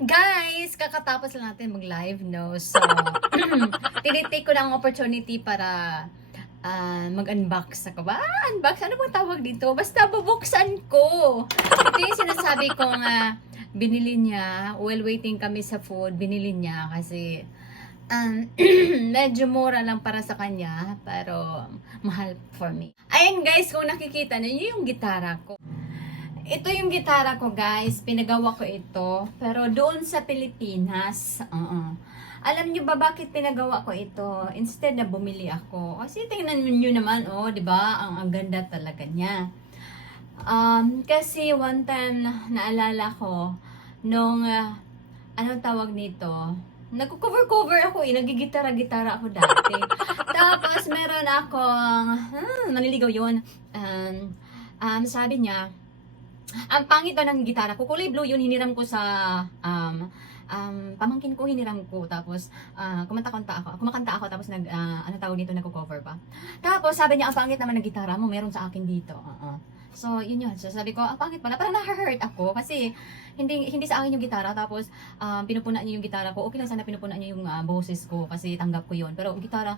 Guys, kakatapos lang natin mag-live, no? So, tinitake ko lang ang opportunity para mag-unbox ako ba? Unbox? Ano bang tawag dito? Basta bubuksan ko. Ito yung sinasabi kong binili niya while waiting kami sa food. Binili niya kasi medyo mura lang para sa kanya, pero mahal for me. Ayan guys, kung nakikita niyo yung gitara ko. Ito yung gitara ko guys, pinagawa ko ito, pero doon sa Pilipinas, alam niyo ba bakit pinagawa ko ito? Instead na bumili ako, kasi tingnan niyo naman, oh, di ba? Ang ganda talaga niya. Kasi one time naalala ko, nung, anong tawag nito? Nagko-cover ako nagigitara-gitara ako dati. Tapos meron akong, maniligaw yun. Sabi niya, ang pangit daw ng gitara ko. Kulay blue yun, hiniram ko sa pamangkin ko, hiniram ko. Tapos, kumakanta ako, tapos ano tawag dito, nagko-cover pa. Tapos, sabi niya, ang pangit naman ng gitara mo, meron sa akin dito. So, yun yun. So, sabi ko, ang pangit pala. Parang na-hurt ako kasi hindi sa akin yung gitara. Tapos, pinupunan niya yung gitara ko. Okay lang sana pinupunan niya yung boses ko kasi tanggap ko yun. Pero gitara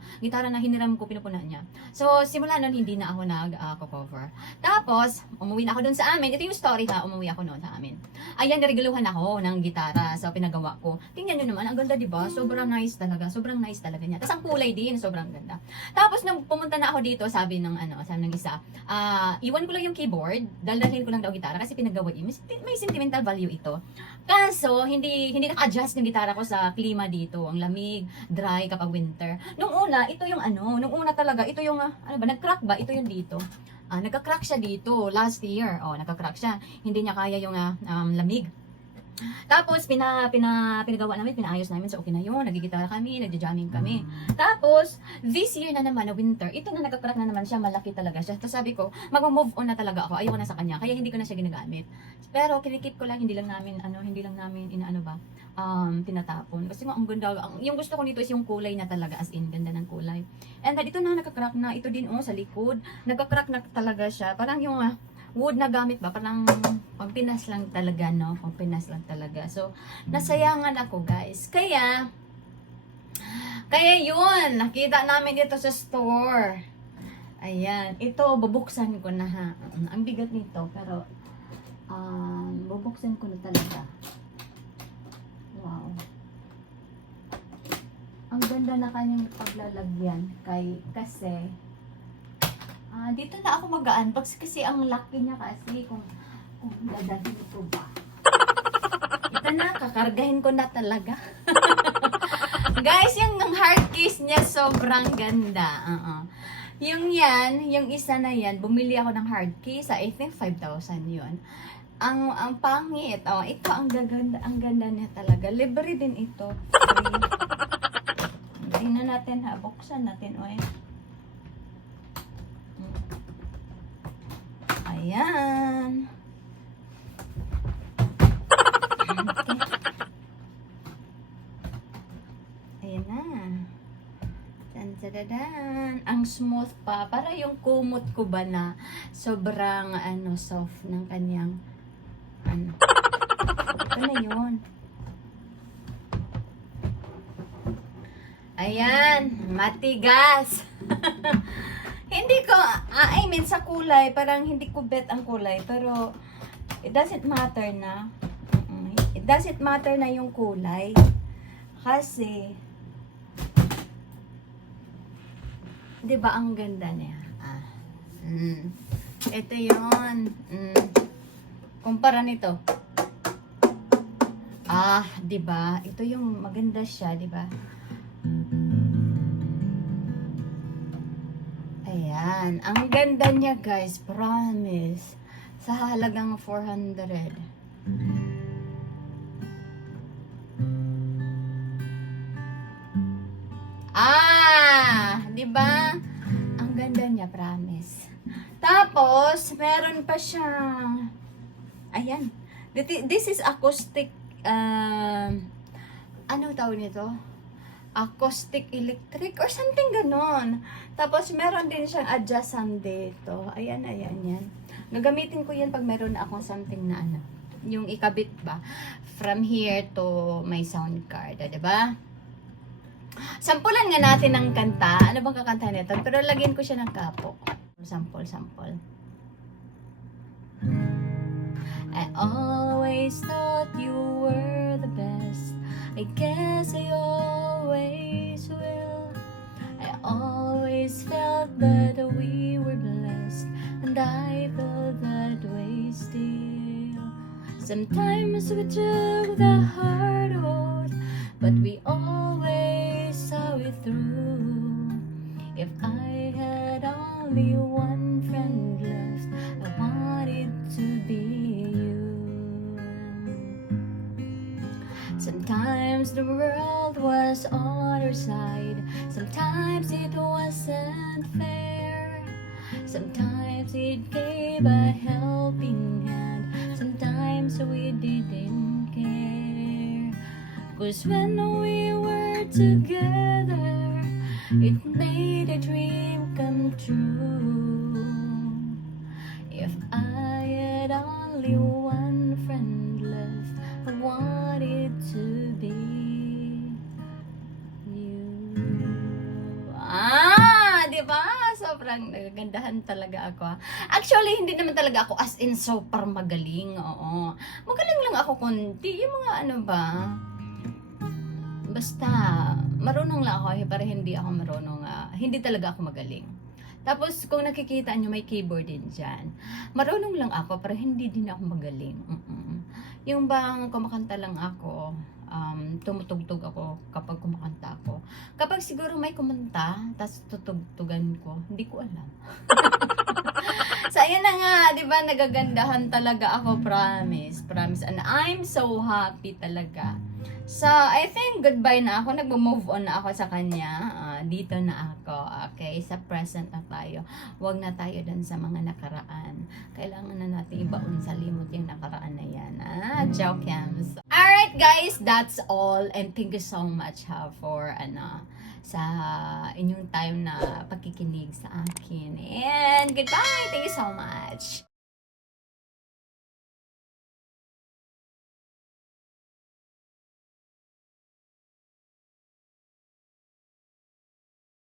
na hiniram ko, pinupunan niya. So, simula nun, hindi na ako nag-cover. Tapos, umuwi na ako dun sa amin. Ito yung story ha, umuwi ako noon sa amin. Ayan, naregaluhan ako ng gitara sa pinagawa ko. Tingnan nyo naman, ang ganda diba? Sobrang nice talaga. Sobrang nice talaga niya. Tapos, ang kulay din, sobrang ganda. Tapos, nung pumunta na ako dito, sabi ng isa, iwan ko lang yung keyboard, dalhin ko lang daw gitara kasi pinagawa yun. May sentimental value ito. Kaso, hindi naka-adjust yung gitara ko sa klima dito. Ang lamig, dry kapag winter. Nung una, ito yung nung una talaga, ito yung, nag-crack ba? Ito yung dito. Nagka-crack siya dito last year. Nagka-crack siya. Hindi niya kaya yung lamig. Tapos, pinagawa namin, pinaayos namin. So, okay na yun. Nagigitara kami, nagja-jamming kami. Tapos, this year na naman, na winter, ito na nagka-crack na naman siya. Malaki talaga siya. Tapos sabi ko, mag-move on na talaga ako. Ayaw na sa kanya. Kaya hindi ko na siya ginagamit. Pero, kinikip ko lang, hindi lang namin, tinatapon. Kasi nga, ang ganda. Yung gusto ko nito is yung kulay na talaga. As in, ganda ng kulay. And then, ito na nagka-crack na. Ito din, sa likod. Nagka-crack na talaga siya. Parang yung, wood na gamit ba? Parang pampinas lang talaga, no? Pampinas lang talaga. So, nasayangan ako, guys. Kaya yun, nakita namin dito sa store. Ayan. Ito, bubuksan ko na, ha. Ang bigat nito, pero, bubuksan ko na talaga. Wow. Ang ganda na kanyang paglalagyan. Kasi, dito na ako mag-unbox kasi ang laki niya kasi kung dadalhin ito ba. Ito na, kakargahin ko na talaga. Guys, yung hard case niya sobrang ganda. Yung isa na yan, bumili ako ng hard case. I think 5,000 yun. Ang pangit. Ito ang ganda niya talaga. Libre din ito. Tingnan natin ha, buksan natin. Ayan. Okay. Ayan na. Tan-tadadan. Ang smooth pa. Para yung kumot ko ba na sobrang soft ng kanyang Ito na yun. Ayan. Matigas. Hindi ko, I mean sa kulay, parang hindi ko bet ang kulay, pero it doesn't matter na. It doesn't matter na yung kulay. Kasi, di ba ang ganda niya? Ito yun. Kumpara nito. Di ba? Ito yung maganda siya, di ba? Ayan. Ang ganda niya, guys. Promise. Sa halagang 400. Di ba? Ang ganda niya, promise. Tapos, meron pa siyang ayan. This is acoustic ano tawag nito? Acoustic electric or something ganon. Tapos meron din siyang adjustan dito. Ayan, yan. Gagamitin ko yan pag meron na akong something na yung ikabit ba, from here to my sound card, diba? Sampulan nga natin ng kanta. Ano bang kakanta nito? Pero lagyan ko siya ng kapo. Sample. I always thought you were the best. I guess I always will. I always felt that we were blessed, and I feel that way still. Sometimes we took the hard road, but we always saw it through. If I had only one friend left, I wanted to be you. Sometimes the world was on our side, sometimes it wasn't fair. Sometimes it gave a helping hand, sometimes we didn't care. 'Cause when we were together, it made a dream come true. If I had only one friend left, I wanted to be you. Di ba? Sobrang nagagandahan talaga ako. Actually, hindi naman talaga ako as in super magaling. Oo. Magaling lang ako konti. Yung mga ano ba? Basta, marunong lang ako, pero hindi ako marunong, hindi talaga ako magaling. Tapos, kung nakikita nyo, may keyboard din dyan. Marunong lang ako, pero hindi din ako magaling. Yung bang kumakanta lang ako, tumutugtog ako kapag kumakanta ako. Kapag siguro may kumanta, tapos tutugtugan ko, hindi ko alam. So, ayan na nga, di ba, nagagandahan talaga ako, promise. And I'm so happy talaga. So, I think goodbye na ako. Nag-move on na ako sa kanya. Dito na ako. Okay? Sa present na tayo. Huwag na tayo dun sa mga nakaraan. Kailangan na natin ibaon sa limot yung nakaraan na yan. Joke yams. Alright guys, that's all. And thank you so much for sa inyong time na pagkikinig sa akin. And goodbye! Thank you so much!